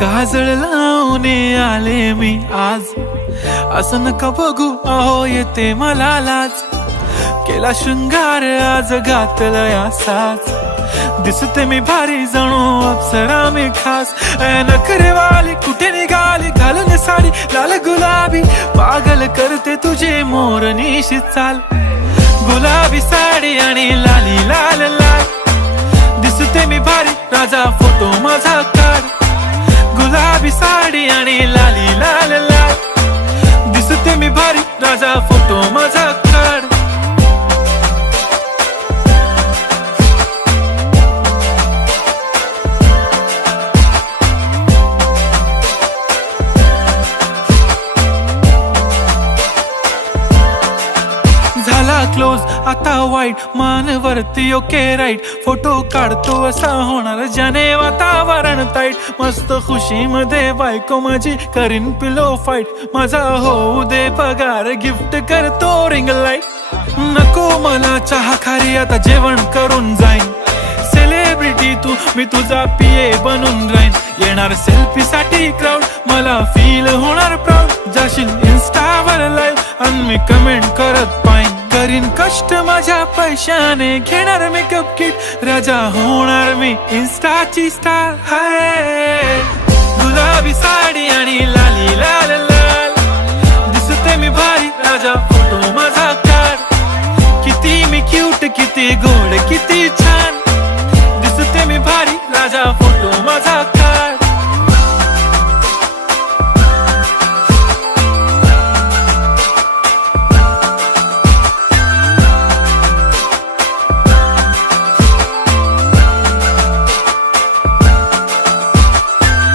काजळ लावून आले मी आज, असं नका बघू अहो येते मला लाज. केला शृंगार आज घातला साज, दिसते मी भारी जणू अप्सरा मी खास. नखरेवाली कुठे निघाली घालून साडी लाल गुलाबी, पागल करते तुझे मोरनीशी चाल. गुलाबी साडी आणि लाली लाल लाल, दिसते मी भारी राजा फोटो माझा काढ. गुलाबी साडी आणि लाली लाल लाल, दिसते मी भारी राजा फोटो माझा काढ. झाला क्लोज आता वाईट, मानवरती ओके राईट. फोटो काढतो असा होणार ज्याने वातावरण ताईट. मस्त खुशी मध्ये बायको माझी करीन पिलो फाईट. माझा होऊ दे पगार गिफ्ट करतो रिंग लाईट. नको मला चहा खारी आता जेवण करून जाईन. सेलिब्रिटी तू मी तुझा पिये बनून राहीन. येणार सेल्फी साठी क्राऊड मला फील होणार प्राऊड. जाशील इन्स्टावर लाईव्ह आणि मी कमेंट करत पाईन. करीन कष्ट माझ्या पैशाने घेणार मेकअप किट. राजा होणार मी इन्स्टाची स्टार. हाय गुलाबी साडी आणि लाली लाल लाल, दिसते मी भारी राजा फोटो माझा काढ. किती मी क्यूट किती गोड किती छान, दिसते मी भारी राजा फोटो माझा काढ.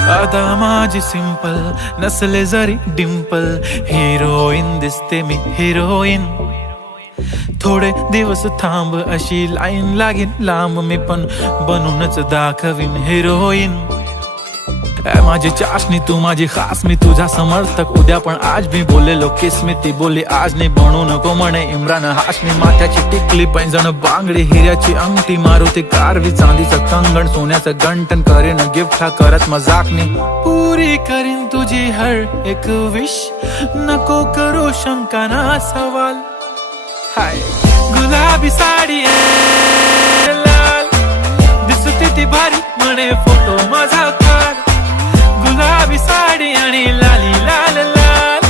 आता माझी सिंपल नसले जरी डिंपल, हिरोईन दिसते मी हिरोईन. थोडे दिवस थांब अशी लाईन लागेल लांब, मी पण बनूनच दाखवीन हिरोईन. माझी चाशनी तू माझी खास, मी तुझा समर्थक उद्या पण आज मी बोललेलो किस मी. ती बोलली आज नाही बनू नको म्हणे इम्रान हाशमी. माथ्याची टिकली पैंजण बांगडी हिऱ्याची अंगठी, मारुती कारवी चांदीचं कंगण सोन्याचं गंटन. करीन गिफ्ट हा करत मजाकनी, पुरी करीन तुझी हर एक विश. नको करू शंका ना सवाल. हाय गुलाबी साडी लाल, दिसते ती भारी म्हणे फोटो माझा काढ. गुलाबी साडी आणि लाली लाल लाल,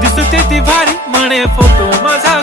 दिसते ती भारी म्हणे फोटो माझा.